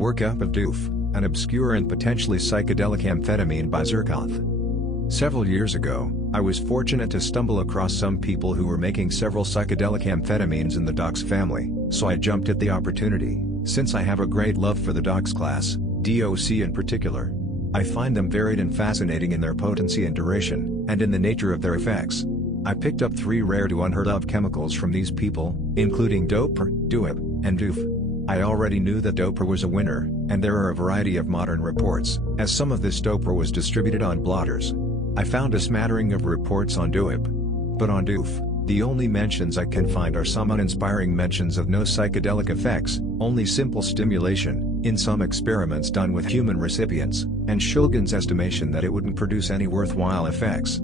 Workup of DOF, an obscure and potentially psychedelic amphetamine by Workup. Several years ago, I was fortunate to stumble across some people who were making several psychedelic amphetamines in the DOX family, so I jumped at the opportunity. Since I have a great love for the DOX class, DOC in particular, I find them varied and fascinating in their potency and duration, and in the nature of their effects. I picked up 3 rare to unheard of chemicals from these people, including DOPR, DOIP, and DOF. I already knew that DOPR was a winner, and there are a variety of modern reports, as some of this DOPR was distributed on blotters. I found a smattering of reports on DOIP. But on DOF, the only mentions I can find are some uninspiring mentions of no psychedelic effects, only simple stimulation, in some experiments done with human recipients, and Shulgin's estimation that it wouldn't produce any worthwhile effects.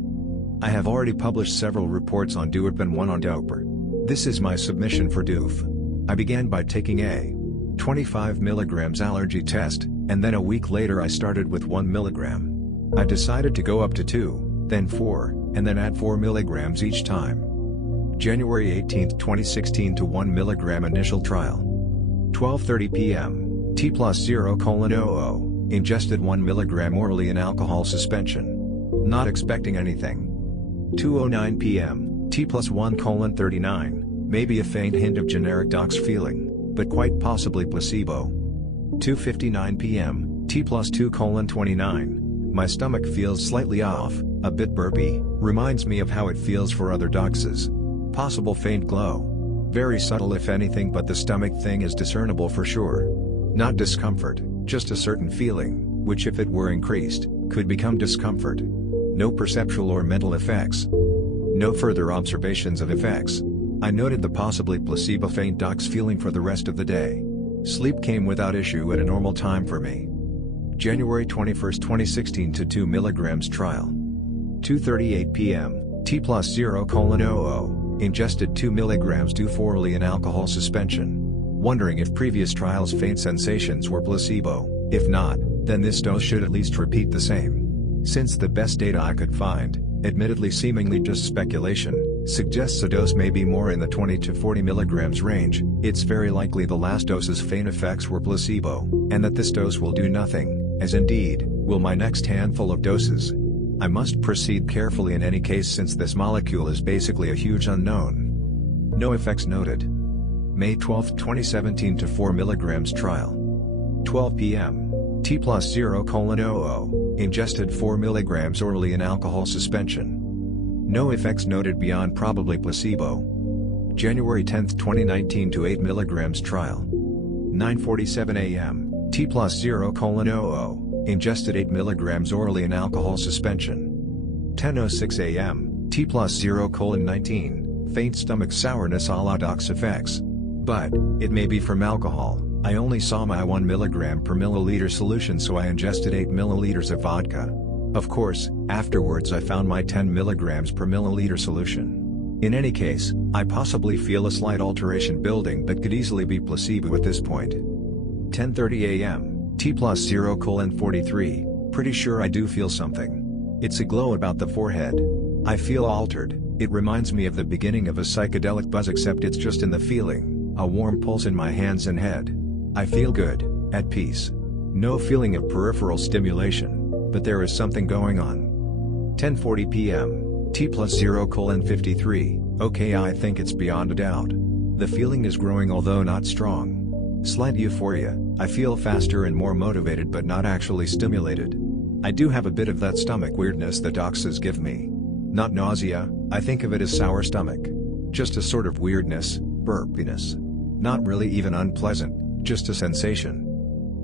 I have already published several reports on DOIP and one on DOPR. This is my submission for DOF. I began by taking a 25 mg allergy test, and then a week later I started with 1 mg. I decided to go up to 2, then 4, and then add 4 mg each time. January 18, 2016 to 1 mg initial trial. 12:30 p.m., T+0:00, ingested 1 mg orally in alcohol suspension. Not expecting anything. 2:09 p.m., T+1:39, maybe a faint hint of generic DOX feeling, but quite possibly placebo. 2:59 p.m., T+2:29, my stomach feels slightly off, a bit burpy, reminds me of how it feels for other DOXs. Possible faint glow. Very subtle if anything, but the stomach thing is discernible for sure. Not discomfort, just a certain feeling, which if it were increased, could become discomfort. No perceptual or mental effects. No further observations of effects. I noted the possibly placebo faint DOX feeling for the rest of the day. Sleep came without issue at a normal time for me. January 21, 2016 to 2 mg trial. 2:38 p.m., T+0:00, ingested 2 mg DOF orally in alcohol suspension. Wondering if previous trials' faint sensations were placebo. If not, then this dose should at least repeat the same. Since the best data I could find, admittedly seemingly just speculation, suggests a dose may be more in the 20 to 40 mg range, it's very likely the last dose's faint effects were placebo, and that this dose will do nothing, as indeed, will my next handful of doses. I must proceed carefully in any case since this molecule is basically a huge unknown. No effects noted. May 12, 2017 to 4 mg trial. 12 p.m., T+0:00, ingested 4 mg orally in alcohol suspension. No effects noted beyond probably placebo. January 10, 2019 to 8 mg trial. 9:47 a.m., T+0:00, ingested 8 mg orally in alcohol suspension. 10:06 a.m., T+0:19, faint stomach sourness a la DOX effects. But, it may be from alcohol. I only saw my 1 mg per milliliter solution, so I ingested 8 milliliters of vodka. Of course, afterwards I found my 10 mg per milliliter solution. In any case, I possibly feel a slight alteration building but could easily be placebo at this point. 10:30 a.m., T+0:43, pretty sure I do feel something. It's a glow about the forehead. I feel altered, it reminds me of the beginning of a psychedelic buzz except it's just in the feeling, a warm pulse in my hands and head. I feel good, at peace. No feeling of peripheral stimulation, but there is something going on. 10:40 p.m., T+0:53, okay, I think it's beyond a doubt. The feeling is growing although not strong. Slight euphoria, I feel faster and more motivated but not actually stimulated. I do have a bit of that stomach weirdness that DOXs give me. Not nausea, I think of it as sour stomach. Just a sort of weirdness, burpiness. Not really even unpleasant, just a sensation.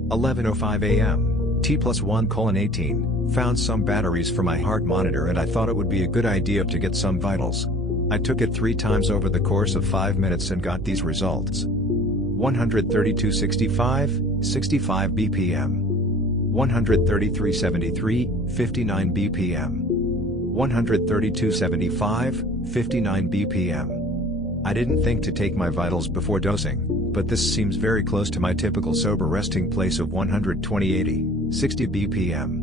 11:05 a.m., T+1:18, found some batteries for my heart monitor and I thought it would be a good idea to get some vitals. I took it 3 times over the course of 5 minutes and got these results. 132.65, 65 bpm. 133.73, 59 bpm. 132.75, 59 bpm. I didn't think to take my vitals before dosing, but this seems very close to my typical sober resting place of 120/80, 60 bpm.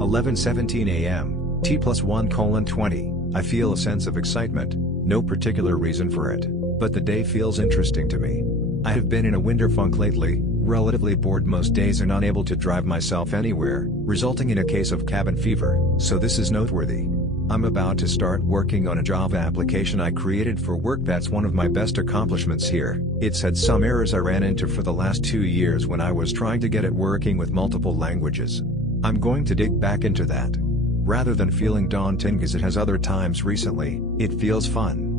11:17 a.m., T+1:20, I feel a sense of excitement, no particular reason for it, but the day feels interesting to me. I have been in a winter funk lately, Relatively bored most days and unable to drive myself anywhere, resulting in a case of cabin fever, so this is noteworthy. I'm about to start working on a Java application I created for work. That's one of my best accomplishments here. It's had some errors I ran into for the last 2 years when I was trying to get it working with multiple languages. I'm going to dig back into that. Rather than feeling daunting as it has other times recently, it feels fun.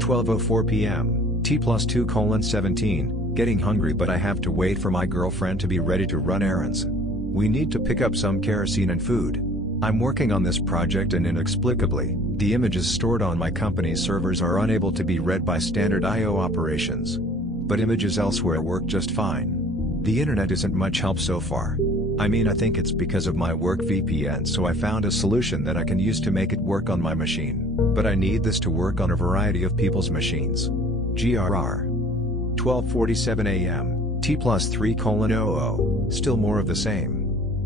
12:04 p.m., T+2:17, getting hungry but I have to wait for my girlfriend to be ready to run errands. We need to pick up some kerosene and food. I'm working on this project and inexplicably, the images stored on my company's servers are unable to be read by standard I/O operations. But images elsewhere work just fine. The internet isn't much help so far. I think it's because of my work VPN, so I found a solution that I can use to make it work on my machine, but I need this to work on a variety of people's machines. GRR. 12:47 a.m., T+3:00, still more of the same.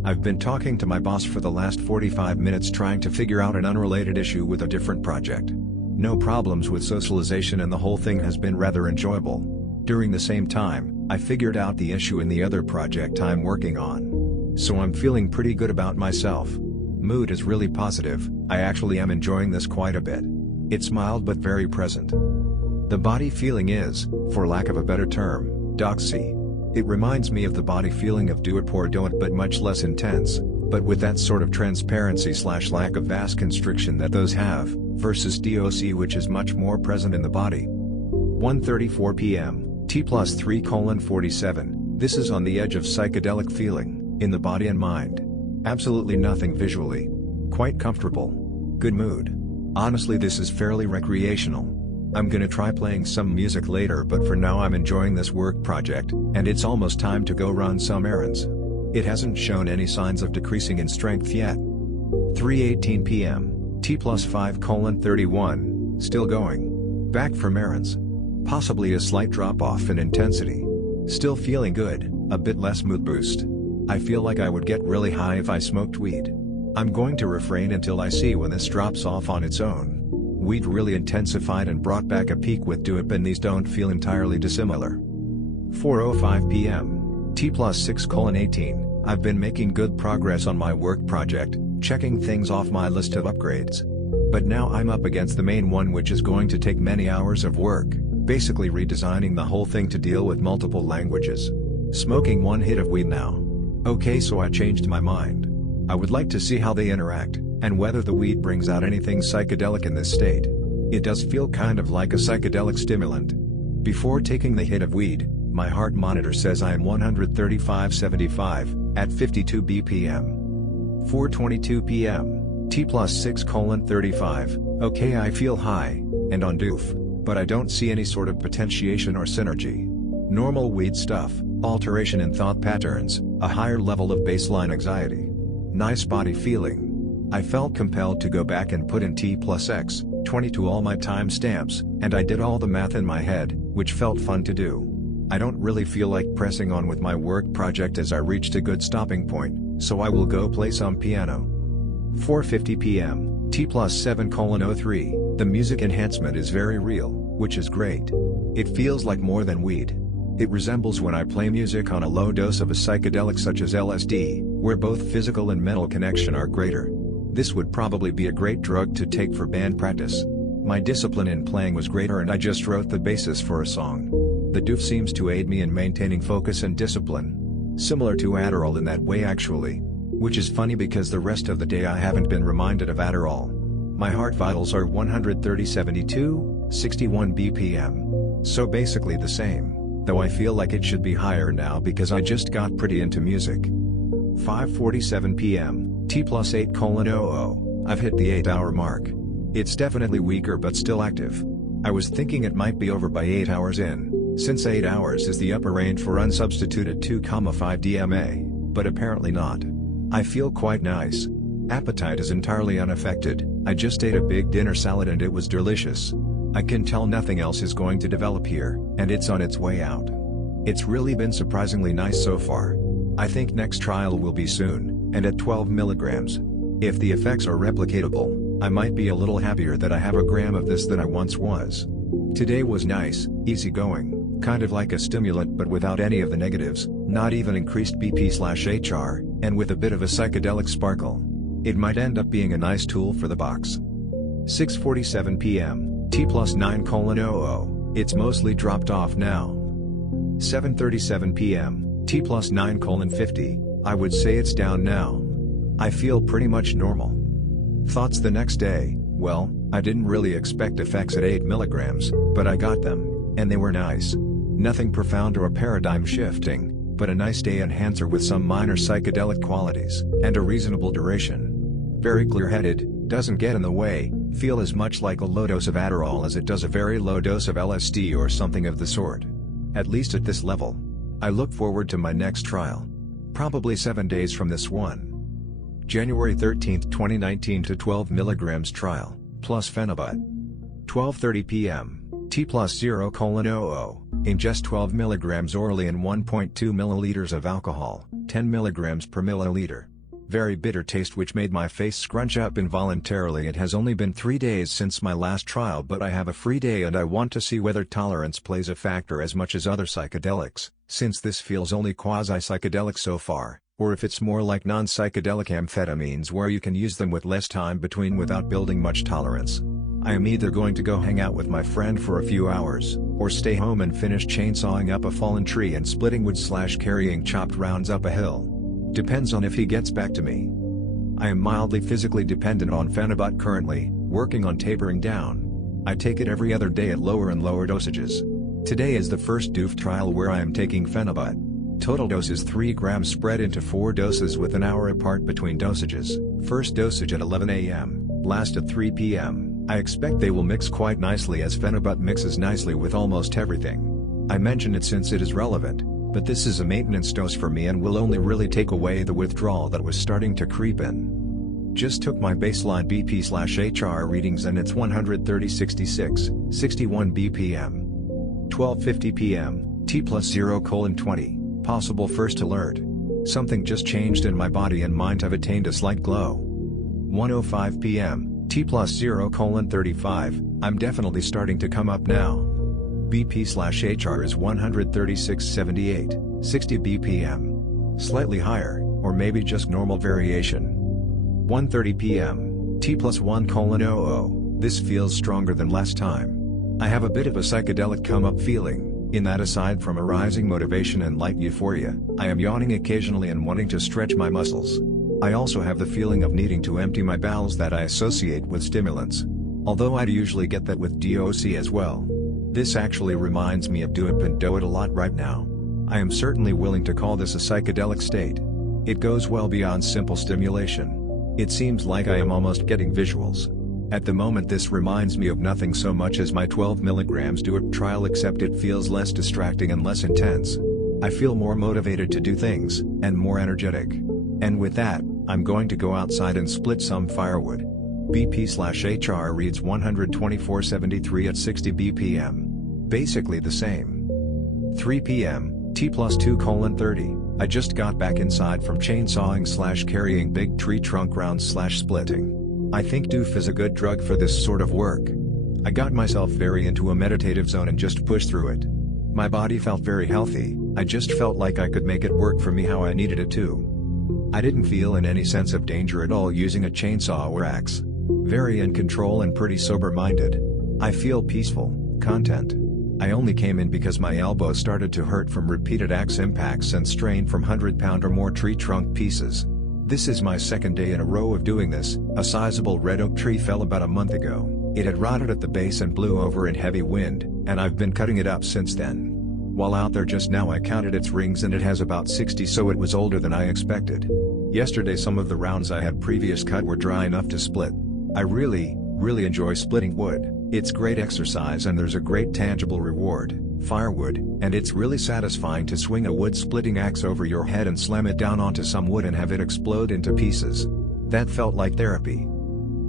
I've been talking to my boss for the last 45 minutes trying to figure out an unrelated issue with a different project. No problems with socialization and the whole thing has been rather enjoyable. During the same time, I figured out the issue in the other project I'm working on. So I'm feeling pretty good about myself. Mood is really positive, I actually am enjoying this quite a bit. It's mild but very present. The body feeling is, for lack of a better term, doxy. It reminds me of the body feeling of do it or don't but much less intense, but with that sort of transparency/lack of vasoconstriction that those have, versus DOC which is much more present in the body. 1:34 p.m., T+3:47, this is on the edge of psychedelic feeling, in the body and mind. Absolutely nothing visually. Quite comfortable. Good mood. Honestly this is fairly recreational. I'm gonna try playing some music later but for now I'm enjoying this work project, and it's almost time to go run some errands. It hasn't shown any signs of decreasing in strength yet. 3:18 p.m., T+5:31, still going. Back from errands. Possibly a slight drop-off in intensity. Still feeling good, a bit less mood boost. I feel like I would get really high if I smoked weed. I'm going to refrain until I see when this drops off on its own. Weed really intensified and brought back a peak with DOF and these don't feel entirely dissimilar. 4:05 p.m., T+6:18, I've been making good progress on my work project, checking things off my list of upgrades. But now I'm up against the main one which is going to take many hours of work, basically redesigning the whole thing to deal with multiple languages. Smoking one hit of weed now. Okay, so I changed my mind. I would like to see how they interact, and whether the weed brings out anything psychedelic in this state. It does feel kind of like a psychedelic stimulant. Before taking the hit of weed, my heart monitor says I am 135/75, at 52 BPM. 4:22 p.m., T+6:35, okay I feel high, and on DOF, but I don't see any sort of potentiation or synergy. Normal weed stuff, alteration in thought patterns, a higher level of baseline anxiety. Nice body feeling. I felt compelled to go back and put in T+X, 20 to all my timestamps, and I did all the math in my head, which felt fun to do. I don't really feel like pressing on with my work project as I reached a good stopping point, so I will go play some piano. 4:50 p.m., T+7:03, the music enhancement is very real, which is great. It feels like more than weed. It resembles when I play music on a low dose of a psychedelic such as LSD, where both physical and mental connection are greater. This would probably be a great drug to take for band practice. My discipline in playing was greater and I just wrote the basis for a song. The DOF seems to aid me in maintaining focus and discipline. Similar to Adderall in that way actually. Which is funny because the rest of the day I haven't been reminded of Adderall. My heart vitals are 130/72, 61 BPM. So basically the same, though I feel like it should be higher now because I just got pretty into music. 5:47 p.m., T+8:00, I've hit the 8-hour mark. It's definitely weaker but still active. I was thinking it might be over by 8 hours in, since 8 hours is the upper range for unsubstituted 2,5 DMA, but apparently not. I feel quite nice. Appetite is entirely unaffected, I just ate a big dinner salad and it was delicious. I can tell nothing else is going to develop here, and it's on its way out. It's really been surprisingly nice so far. I think next trial will be soon, and at 12 milligrams. If the effects are replicatable, I might be a little happier that I have a gram of this than I once was. Today was nice, easy going, kind of like a stimulant but without any of the negatives, Not even increased BP/HR, and with a bit of a psychedelic sparkle. It might end up being a nice tool for the box. 6:47 p.m., T+9:00, it's mostly dropped off now. 7:37 p.m., T+9:50, I would say it's down now. I feel pretty much normal. Thoughts the next day, well, I didn't really expect effects at 8 mg, but I got them, and they were nice. Nothing profound or paradigm shifting, but a nice day enhancer with some minor psychedelic qualities, and a reasonable duration. Very clear-headed, doesn't get in the way, feel as much like a low dose of Adderall as it does a very low dose of LSD or something of the sort. At least at this level. I look forward to my next trial. Probably 7 days from this one. January 13, 2019 to 12 mg trial, plus phenibut. 12:30 p.m., T+0:00, ingest 12 mg orally and 1.2 ml of alcohol, 10 mg per milliliter. Very bitter taste which made my face scrunch up involuntarily. It has only been 3 days since my last trial, but I have a free day and I want to see whether tolerance plays a factor as much as other psychedelics, since this feels only quasi-psychedelic so far, or if it's more like non-psychedelic amphetamines where you can use them with less time between without building much tolerance. I am either going to go hang out with my friend for a few hours, or stay home and finish chainsawing up a fallen tree and splitting wood/carrying chopped rounds up a hill. Depends on if he gets back to me. I am mildly physically dependent on phenibut currently, working on tapering down. I take it every other day at lower and lower dosages. Today is the first DOF trial where I am taking phenibut. Total dose is 3 grams spread into 4 doses with an hour apart between dosages. First dosage at 11 a.m., last at 3 p.m. I expect they will mix quite nicely as phenibut mixes nicely with almost everything. I mention it since it is relevant, but this is a maintenance dose for me and will only really take away the withdrawal that was starting to creep in. Just took my baseline BP/HR readings and it's 130/66, 61 BPM. 12:50 p.m., T+0:20. Possible first alert. Something just changed in my body and mind have attained a slight glow. 1:05 p.m., T+0:35, I'm definitely starting to come up now. BP/HR is 136/78, 60 BPM. Slightly higher, or maybe just normal variation. 1:30 p.m., T+1:00, this feels stronger than last time. I have a bit of a psychedelic come-up feeling. In that aside from a rising motivation and light euphoria, I am yawning occasionally and wanting to stretch my muscles. I also have the feeling of needing to empty my bowels that I associate with stimulants. Although I'd usually get that with DOC as well. This actually reminds me of DOP and DOIT a lot right now. I am certainly willing to call this a psychedelic state. It goes well beyond simple stimulation. It seems like I am almost getting visuals. At the moment this reminds me of nothing so much as my 12 mg DOP trial, except it feels less distracting and less intense. I feel more motivated to do things, and more energetic. And with that, I'm going to go outside and split some firewood. BP/HR reads 124/73 at 60 BPM. Basically the same. 3 p.m., T+2:30, I just got back inside from chainsawing/carrying big tree trunk rounds/splitting. I think DOF is a good drug for this sort of work. I got myself very into a meditative zone and just pushed through it. My body felt very healthy, I just felt like I could make it work for me how I needed it to. I didn't feel in any sense of danger at all using a chainsaw or axe. Very in control and pretty sober-minded. I feel peaceful, content. I only came in because my elbow started to hurt from repeated axe impacts and strain from 100-pound or more tree trunk pieces. This is my second day in a row of doing this. A sizable red oak tree fell about a month ago. It had rotted at the base and blew over in heavy wind, and I've been cutting it up since then. While out there just now I counted its rings and it has about 60, so it was older than I expected. Yesterday some of the rounds I had previous cut were dry enough to split. I really enjoy splitting wood. It's great exercise and there's a great tangible reward, firewood, and it's really satisfying to swing a wood splitting axe over your head and slam it down onto some wood and have it explode into pieces. That felt like therapy.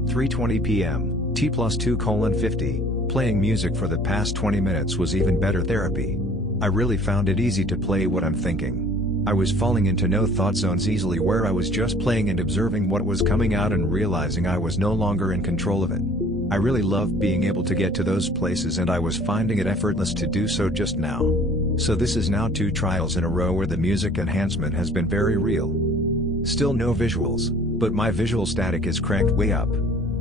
3:20 p.m., T+2:50, playing music for the past 20 minutes was even better therapy. I really found it easy to play what I'm thinking. I was falling into no thought zones easily where I was just playing and observing what was coming out and realizing I was no longer in control of it. I really love being able to get to those places and I was finding it effortless to do so just now. So this is now 2 trials in a row where the music enhancement has been very real. Still no visuals, but my visual static is cranked way up.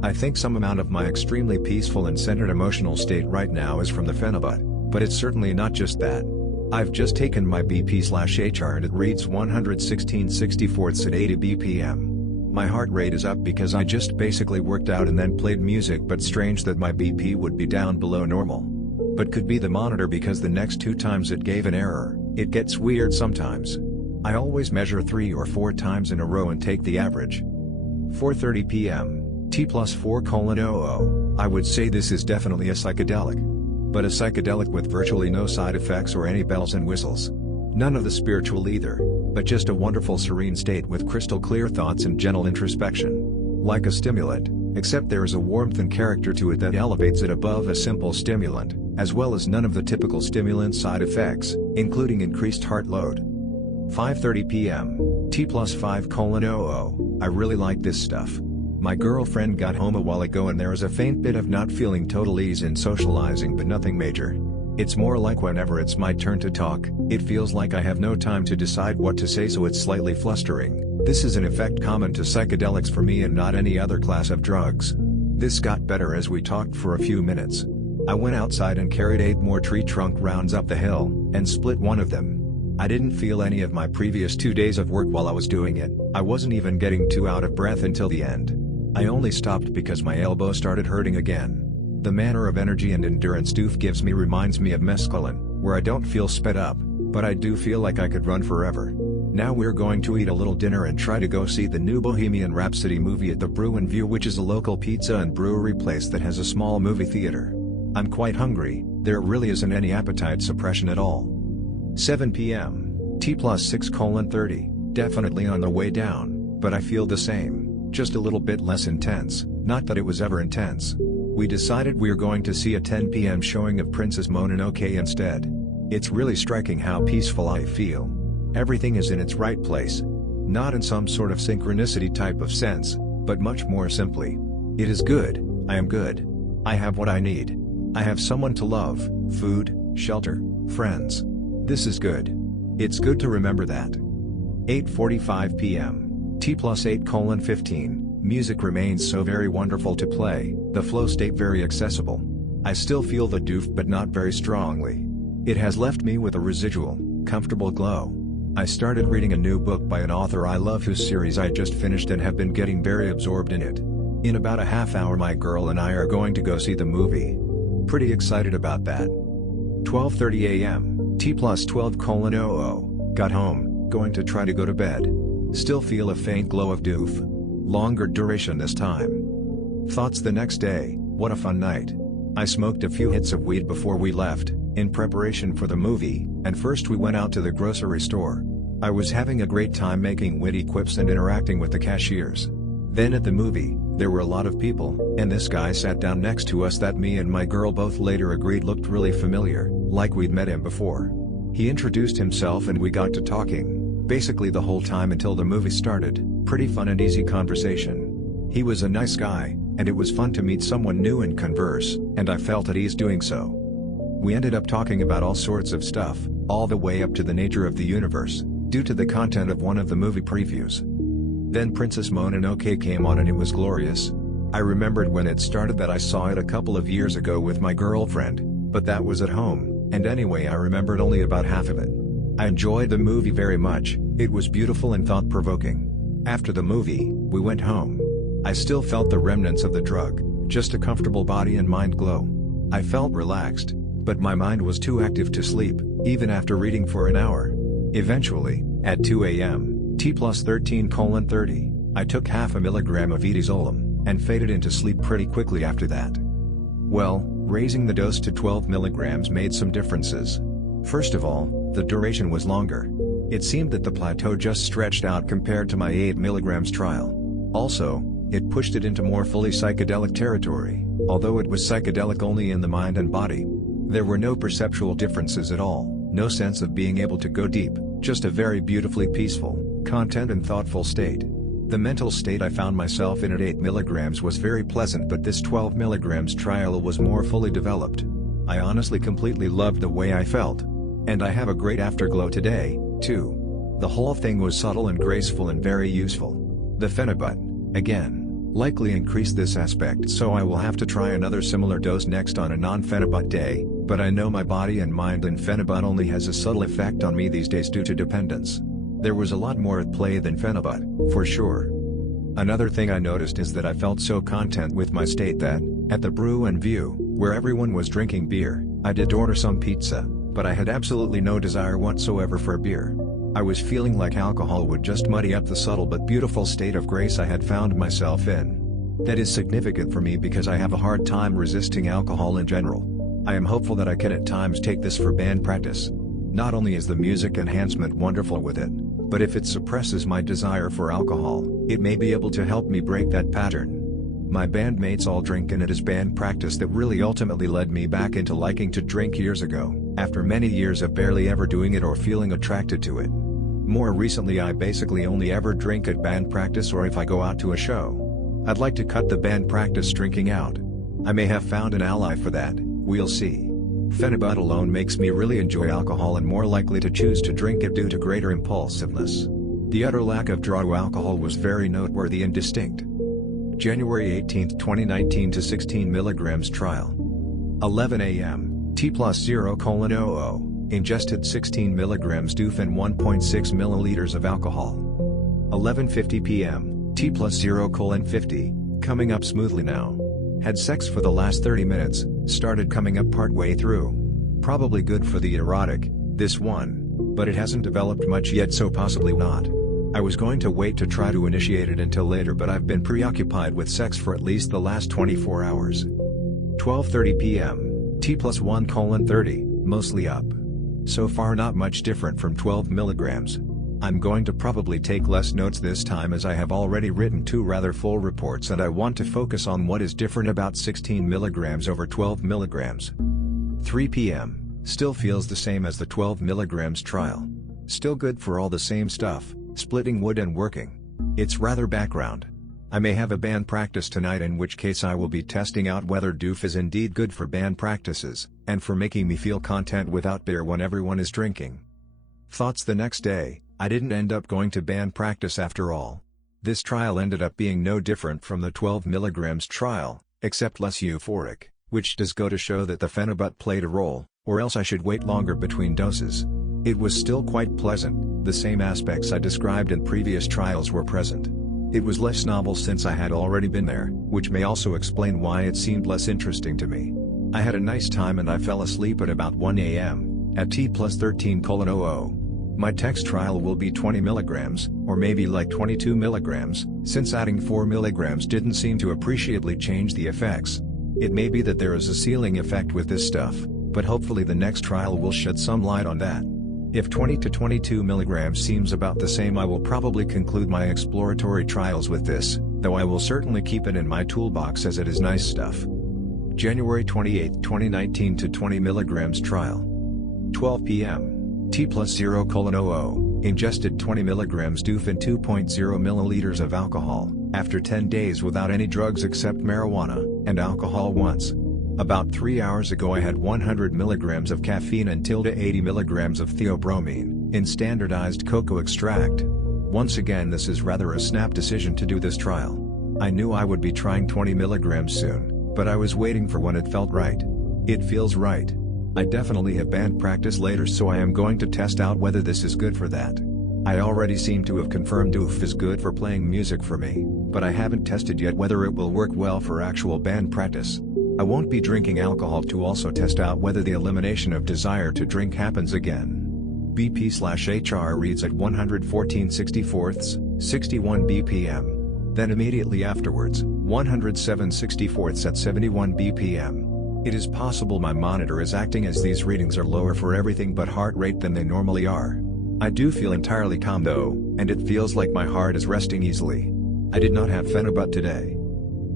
I think some amount of my extremely peaceful and centered emotional state right now is from the phenobut, but it's certainly not just that. I've just taken my BP/HR and it reads 116/64 at 80 BPM. My heart rate is up because I just basically worked out and then played music, but strange that my BP would be down below normal. But could be the monitor because the next 2 times it gave an error. It gets weird sometimes. I always measure 3 or 4 times in a row and take the average. 4:30 p.m. T+4:00. I would say this is definitely a psychedelic. But a psychedelic with virtually no side effects or any bells and whistles. None of the spiritual either, but just a wonderful serene state with crystal clear thoughts and gentle introspection. Like a stimulant, except there is a warmth and character to it that elevates it above a simple stimulant, as well as none of the typical stimulant side effects, including increased heart load. 5:30 p.m. T+5:00. I really like this stuff. My girlfriend got home a while ago and there is a faint bit of not feeling total ease in socializing, but nothing major. It's more like whenever it's my turn to talk, it feels like I have no time to decide what to say, so it's slightly flustering. This is an effect common to psychedelics for me and not any other class of drugs. This got better as we talked for a few minutes. I went outside and carried 8 more tree trunk rounds up the hill, and split one of them. I didn't feel any of my previous 2 days of work while I was doing it. I wasn't even getting too out of breath until the end. I only stopped because my elbow started hurting again. The manner of energy and endurance DOF gives me reminds me of mescaline, where I don't feel sped up, but I do feel like I could run forever. Now we're going to eat a little dinner and try to go see the new Bohemian Rhapsody movie at the Brew and View, which is a local pizza and brewery place that has a small movie theater. I'm quite hungry, there really isn't any appetite suppression at all. 7 p.m. T+6:30, definitely on the way down, but I feel the same. Just a little bit less intense, not that it was ever intense. We decided we're going to see a 10 p.m. showing of Princess Mononoke instead. It's really striking how peaceful I feel. Everything is in its right place. Not in some sort of synchronicity type of sense, but much more simply. It is good, I am good. I have what I need. I have someone to love, food, shelter, friends. This is good. It's good to remember that. 8:45 p.m. T+8:15, music remains so very wonderful to play, the flow state very accessible. I still feel the DOF but not very strongly. It has left me with a residual, comfortable glow. I started reading a new book by an author I love whose series I just finished and have been getting very absorbed in it. In about a half hour my girl and I are going to go see the movie. Pretty excited about that. 12:30 a.m. T+12:00, got home, going to try to go to bed. Still feel a faint glow of DOF. Longer duration this time. Thoughts the next day, what a fun night. I smoked a few hits of weed before we left, in preparation for the movie, and first we went out to the grocery store. I was having a great time making witty quips and interacting with the cashiers. Then at the movie, there were a lot of people, and this guy sat down next to us that me and my girl both later agreed looked really familiar, like we'd met him before. He introduced himself and we got to talking. Basically the whole time until the movie started, pretty fun and easy conversation. He was a nice guy, and it was fun to meet someone new and converse, and I felt at ease doing so. We ended up talking about all sorts of stuff, all the way up to the nature of the universe, due to the content of one of the movie previews. Then Princess Mononoke came on and it was glorious. I remembered when it started that I saw it a couple of years ago with my girlfriend, but that was at home, and anyway I remembered only about half of it. I enjoyed the movie very much, it was beautiful and thought-provoking. After the movie, we went home. I still felt the remnants of the drug, just a comfortable body and mind glow. I felt relaxed, but my mind was too active to sleep, even after reading for an hour. Eventually, at 2 a.m., T+13:30, I took half a milligram of edizolum, and faded into sleep pretty quickly after that. Well, raising the dose to 12 milligrams made some differences. First of all, the duration was longer. It seemed that the plateau just stretched out compared to my 8 milligrams trial. Also, it pushed it into more fully psychedelic territory, although it was psychedelic only in the mind and body. There were no perceptual differences at all, no sense of being able to go deep, just a very beautifully peaceful, content and thoughtful state. The mental state I found myself in at 8 milligrams was very pleasant, but this 12 milligrams trial was more fully developed. I honestly completely loved the way I felt. And I have a great afterglow today, too. The whole thing was subtle and graceful and very useful. The phenibut, again, likely increased this aspect, so I will have to try another similar dose next on a non-phenibut day, but I know my body and mind and phenibut only has a subtle effect on me these days due to dependence. There was a lot more at play than phenibut, for sure. Another thing I noticed is that I felt so content with my state that, at the Brew and View, where everyone was drinking beer, I did order some pizza, but I had absolutely no desire whatsoever for beer. I was feeling like alcohol would just muddy up the subtle but beautiful state of grace I had found myself in. That is significant for me because I have a hard time resisting alcohol in general. I am hopeful that I can at times take this for band practice. Not only is the music enhancement wonderful with it, but if it suppresses my desire for alcohol, it may be able to help me break that pattern. My bandmates all drink and it is band practice that really ultimately led me back into liking to drink years ago, after many years of barely ever doing it or feeling attracted to it. More recently I basically only ever drink at band practice or if I go out to a show. I'd like to cut the band practice drinking out. I may have found an ally for that, we'll see. Phenibut alone makes me really enjoy alcohol and more likely to choose to drink it due to greater impulsiveness. The utter lack of draw to alcohol was very noteworthy and distinct. January 18, 2019 to 16 mg trial. 11 a.m., T+0:00. Ingested 16 mg DOF and 1.6 ml of alcohol. 11:50 p.m., T+0:50, coming up smoothly now. Had sex for the last 30 minutes, started coming up partway through. Probably good for the erotic, this one. But it hasn't developed much yet so possibly not. I was going to wait to try to initiate it until later but I've been preoccupied with sex for at least the last 24 hours. 12:30 p.m., T+1:30, mostly up. So far not much different from 12 mg. I'm going to probably take less notes this time as I have already written 2 rather full reports and I want to focus on what is different about 16 mg over 12 mg. 3 p.m., still feels the same as the 12 mg trial. Still good for all the same stuff, splitting wood and working. It's rather background. I may have a band practice tonight in which case I will be testing out whether DOF is indeed good for band practices, and for making me feel content without beer when everyone is drinking. Thoughts the next day, I didn't end up going to band practice after all. This trial ended up being no different from the 12 mg trial, except less euphoric, which does go to show that the phenibut played a role, or else I should wait longer between doses. It was still quite pleasant, the same aspects I described in previous trials were present. It was less novel since I had already been there, which may also explain why it seemed less interesting to me. I had a nice time and I fell asleep at about 1 a.m., at T+13:00. My text trial will be 20 mg, or maybe like 22 mg, since adding 4 mg didn't seem to appreciably change the effects. It may be that there is a ceiling effect with this stuff, but hopefully the next trial will shed some light on that. If 20 to 22 mg seems about the same I will probably conclude my exploratory trials with this, though I will certainly keep it in my toolbox as it is nice stuff. January 28, 2019 to 20 mg trial. 12 p.m., T+0:00, ingested 20 mg DOF and 2.0 ml of alcohol, after 10 days without any drugs except marijuana, and alcohol once. About 3 hours ago I had 100 mg of caffeine and 80 mg of theobromine, in standardized cocoa extract. Once again this is rather a snap decision to do this trial. I knew I would be trying 20 mg soon, but I was waiting for when it felt right. It feels right. I definitely have band practice later so I am going to test out whether this is good for that. I already seem to have confirmed DOF is good for playing music for me, but I haven't tested yet whether it will work well for actual band practice. I won't be drinking alcohol to also test out whether the elimination of desire to drink happens again. BP/HR reads at 114/64, 61 bpm. Then immediately afterwards, 107/64 at 71 bpm. It is possible my monitor is acting as these readings are lower for everything but heart rate than they normally are. I do feel entirely calm though, and it feels like my heart is resting easily. I did not have phenibut today.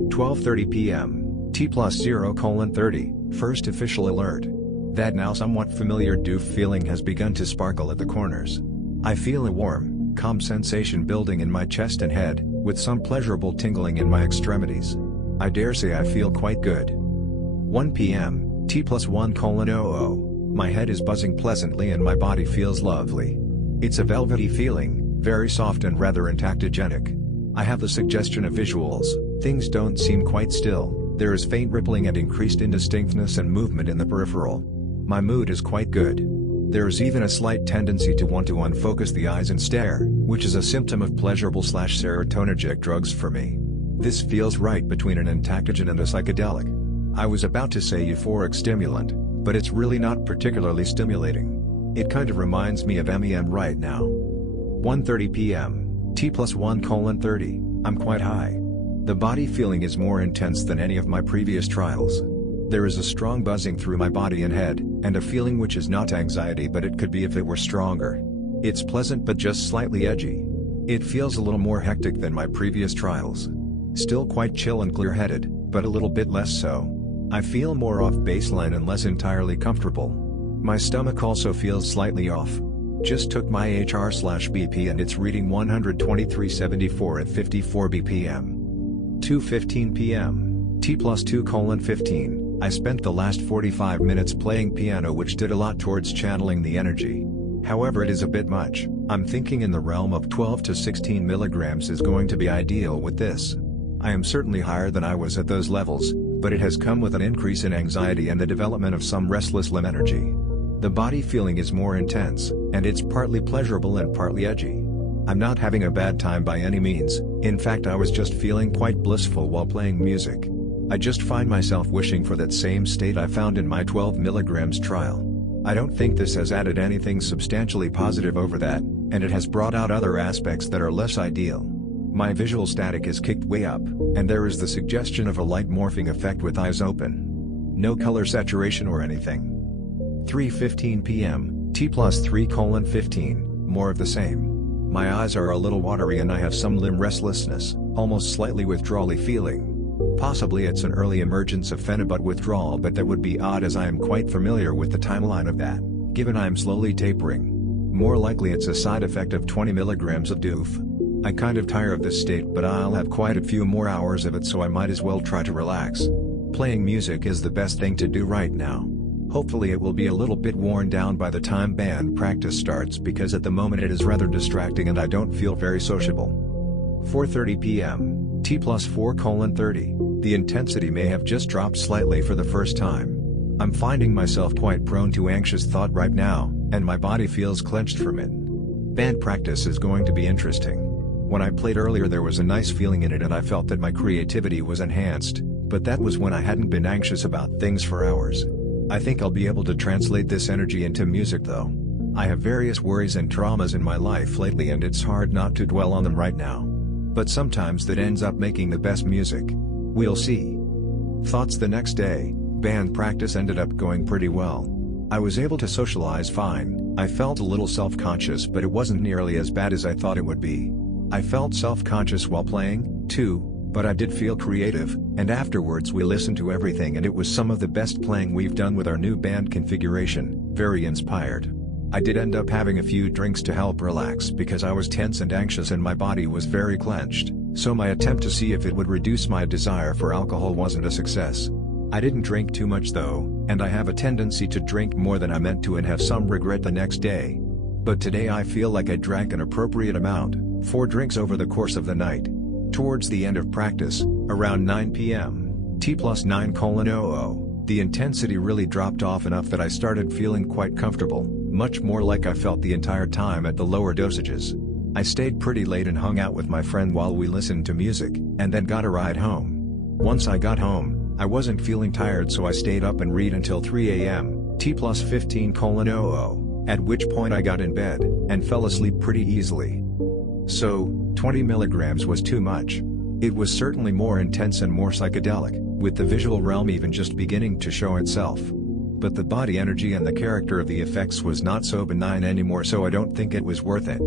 12:30 p.m. T+0:30, first official alert. That now somewhat familiar DOF feeling has begun to sparkle at the corners. I feel a warm, calm sensation building in my chest and head, with some pleasurable tingling in my extremities. I dare say I feel quite good. 1 p.m., T+1:00, My head is buzzing pleasantly and my body feels lovely. It's a velvety feeling, very soft and rather entactogenic. I have the suggestion of visuals, things don't seem quite still, there is faint rippling and increased indistinctness and movement in the peripheral. My mood is quite good. There is even a slight tendency to want to unfocus the eyes and stare, which is a symptom of pleasurable/serotonergic drugs for me. This feels right between an entactogen and a psychedelic. I was about to say euphoric stimulant, but it's really not particularly stimulating. It kind of reminds me of MEM right now. 1:30 p.m. T+1:30, I'm quite high. The body feeling is more intense than any of my previous trials. There is a strong buzzing through my body and head, and a feeling which is not anxiety but it could be if it were stronger. It's pleasant but just slightly edgy. It feels a little more hectic than my previous trials. Still quite chill and clear-headed, but a little bit less so. I feel more off baseline and less entirely comfortable. My stomach also feels slightly off. Just took my HR/BP and it's reading 123/74 at 54 BPM. 2:15 p.m. T+2:15. I spent the last 45 minutes playing piano, which did a lot towards channeling the energy. However, it is a bit much. I'm thinking in the realm of 12 to 16 milligrams is going to be ideal with this. I am certainly higher than I was at those levels, but it has come with an increase in anxiety and the development of some restless limb energy. The body feeling is more intense, and it's partly pleasurable and partly edgy. I'm not having a bad time by any means, in fact I was just feeling quite blissful while playing music. I just find myself wishing for that same state I found in my 12 milligrams trial. I don't think this has added anything substantially positive over that, and it has brought out other aspects that are less ideal. My visual static is kicked way up, and there is the suggestion of a light morphing effect with eyes open. No color saturation or anything. 3:15 p.m. T+3:15, more of the same. My eyes are a little watery and I have some limb restlessness, almost slightly withdrawally feeling. Possibly it's an early emergence of phenibut withdrawal, but that would be odd as I am quite familiar with the timeline of that, given I am slowly tapering. More likely it's a side effect of 20 milligrams of DOF. I kind of tire of this state, but I'll have quite a few more hours of it, so I might as well try to relax. Playing music is the best thing to do right now. Hopefully it will be a little bit worn down by the time band practice starts, because at the moment it is rather distracting and I don't feel very sociable. 4:30 p.m. T+4:30, the intensity may have just dropped slightly for the first time. I'm finding myself quite prone to anxious thought right now, and my body feels clenched from it. Band practice is going to be interesting. When I played earlier there was a nice feeling in it and I felt that my creativity was enhanced, but that was when I hadn't been anxious about things for hours. I think I'll be able to translate this energy into music though. I have various worries and traumas in my life lately and it's hard not to dwell on them right now. But sometimes that ends up making the best music. We'll see. Thoughts the next day. Band practice ended up going pretty well. I was able to socialize fine. I felt a little self-conscious, but it wasn't nearly as bad as I thought it would be. I felt self-conscious while playing, too, but I did feel creative, and afterwards we listened to everything and it was some of the best playing we've done with our new band configuration, very inspired. I did end up having a few drinks to help relax because I was tense and anxious and my body was very clenched, so my attempt to see if it would reduce my desire for alcohol wasn't a success. I didn't drink too much though, and I have a tendency to drink more than I meant to and have some regret the next day. But today I feel like I drank an appropriate amount, 4 drinks over the course of the night. Towards the end of practice, around 9 p.m. T+9:00, the intensity really dropped off enough that I started feeling quite comfortable, much more like I felt the entire time at the lower dosages. I stayed pretty late and hung out with my friend while we listened to music, and then got a ride home. Once I got home, I wasn't feeling tired, so I stayed up and read until 3 a.m. T+15:00, at which point I got in bed, and fell asleep pretty easily. So, 20 milligrams was too much. It was certainly more intense and more psychedelic, with the visual realm even just beginning to show itself. But the body energy and the character of the effects was not so benign anymore, so I don't think it was worth it.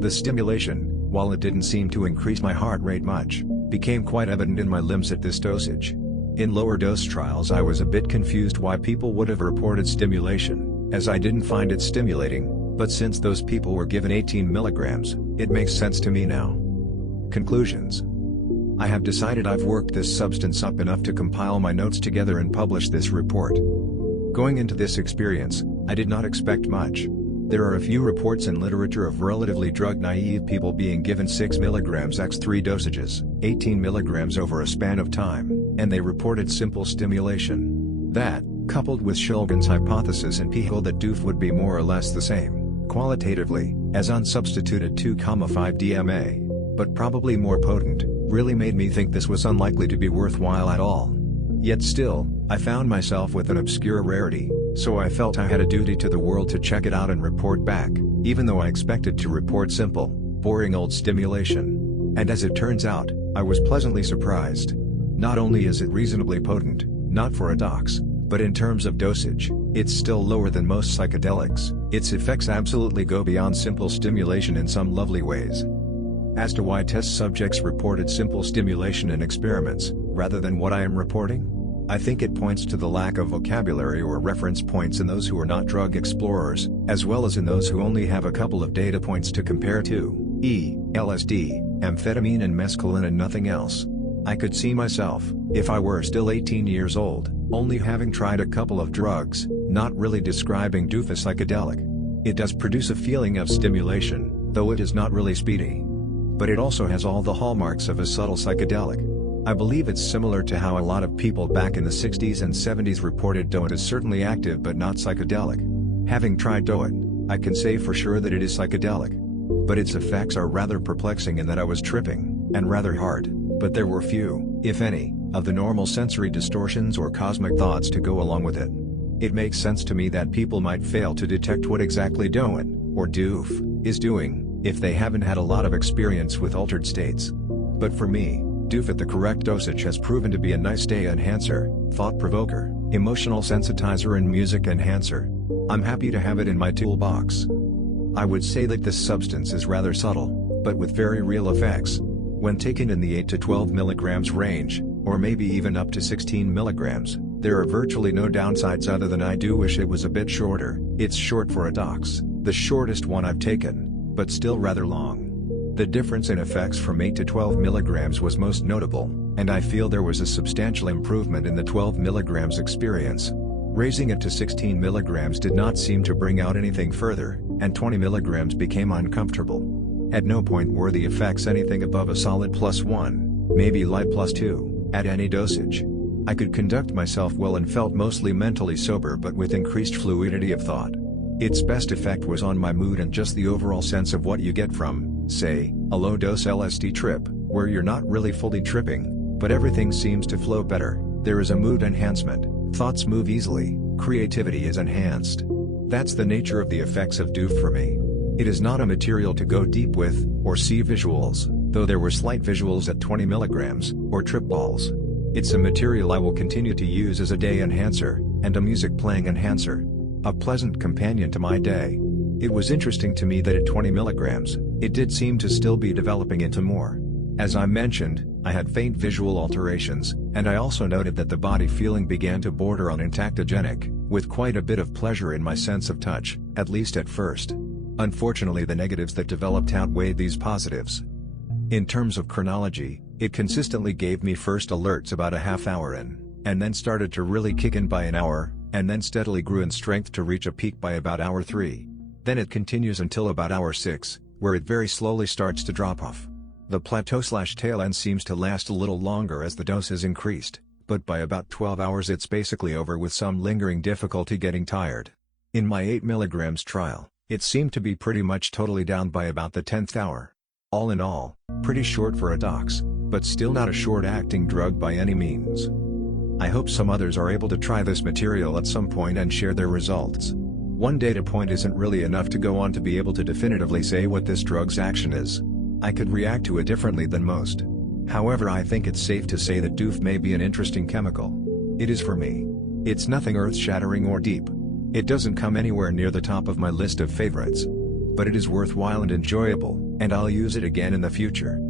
The stimulation, while it didn't seem to increase my heart rate much, became quite evident in my limbs at this dosage. In lower dose trials I was a bit confused why people would have reported stimulation, as I didn't find it stimulating, but since those people were given 18 milligrams, it makes sense to me now. Conclusions. I have decided I've worked this substance up enough to compile my notes together and publish this report. Going into this experience, I did not expect much. There are a few reports in literature of relatively drug-naive people being given 6 mg x3 dosages, 18 mg over a span of time, and they reported simple stimulation. That, coupled with Shulgin's hypothesis in PiHKAL that DOF would be more or less the same, qualitatively, as unsubstituted 2,5-DMA, but probably more potent, really made me think this was unlikely to be worthwhile at all. Yet still, I found myself with an obscure rarity, so I felt I had a duty to the world to check it out and report back, even though I expected to report simple, boring old stimulation. And as it turns out, I was pleasantly surprised. Not only is it reasonably potent, not for a dox, but in terms of dosage, it's still lower than most psychedelics. Its effects absolutely go beyond simple stimulation in some lovely ways. As to why test subjects reported simple stimulation in experiments, rather than what I am reporting, I think it points to the lack of vocabulary or reference points in those who are not drug explorers, as well as in those who only have a couple of data points to compare to, e.g., LSD, amphetamine and mescaline and nothing else. I could see myself, if I were still 18 years old, only having tried a couple of drugs, not really describing DOF as psychedelic. It does produce a feeling of stimulation, though it is not really speedy. But it also has all the hallmarks of a subtle psychedelic. I believe it's similar to how a lot of people back in the 60s and 70s reported DOT as certainly active but not psychedelic. Having tried DOT, I can say for sure that it is psychedelic. But its effects are rather perplexing in that I was tripping, and rather hard, but there were few, if any, of the normal sensory distortions or cosmic thoughts to go along with it. It makes sense to me that people might fail to detect what exactly DOT, or DOF, is doing, if they haven't had a lot of experience with altered states. But for me, DOF at the correct dosage has proven to be a nice day enhancer, thought provoker, emotional sensitizer and music enhancer. I'm happy to have it in my toolbox. I would say that this substance is rather subtle, but with very real effects. When taken in the 8 to 12 mg range, or maybe even up to 16 mg, there are virtually no downsides other than I do wish it was a bit shorter. It's short for a dox, the shortest one I've taken, but still rather long. The difference in effects from 8 to 12 mg was most notable, and I feel there was a substantial improvement in the 12 mg experience. Raising it to 16 mg did not seem to bring out anything further, and 20 mg became uncomfortable. At no point were the effects anything above a solid +1, maybe light +2, at any dosage. I could conduct myself well and felt mostly mentally sober but with increased fluidity of thought. Its best effect was on my mood and just the overall sense of what you get from, say, a low-dose LSD trip, where you're not really fully tripping, but everything seems to flow better. There is a mood enhancement, thoughts move easily, creativity is enhanced. That's the nature of the effects of DOF for me. It is not a material to go deep with, or see visuals, though there were slight visuals at 20 mg, or trip balls. It's a material I will continue to use as a day enhancer, and a music playing enhancer. A pleasant companion to my day. It was interesting to me that at 20 mg, it did seem to still be developing into more. As I mentioned, I had faint visual alterations, and I also noted that the body feeling began to border on entactogenic, with quite a bit of pleasure in my sense of touch, at least at first. Unfortunately, the negatives that developed outweighed these positives. In terms of chronology, it consistently gave me first alerts about a half hour in, and then started to really kick in by an hour, and then steadily grew in strength to reach a peak by about hour 3. Then it continues until about hour 6, where it very slowly starts to drop off. The plateau/tail end seems to last a little longer as the dose is increased, but by about 12 hours it's basically over with some lingering difficulty getting tired. In my 8 mg trial, it seemed to be pretty much totally down by about the 10th hour. All in all, pretty short for a dox, but still not a short-acting drug by any means. I hope some others are able to try this material at some point and share their results. One data point isn't really enough to go on to be able to definitively say what this drug's action is. I could react to it differently than most. However, I think it's safe to say that DOF may be an interesting chemical. It is for me. It's nothing earth-shattering or deep. It doesn't come anywhere near the top of my list of favorites. But it is worthwhile and enjoyable, and I'll use it again in the future.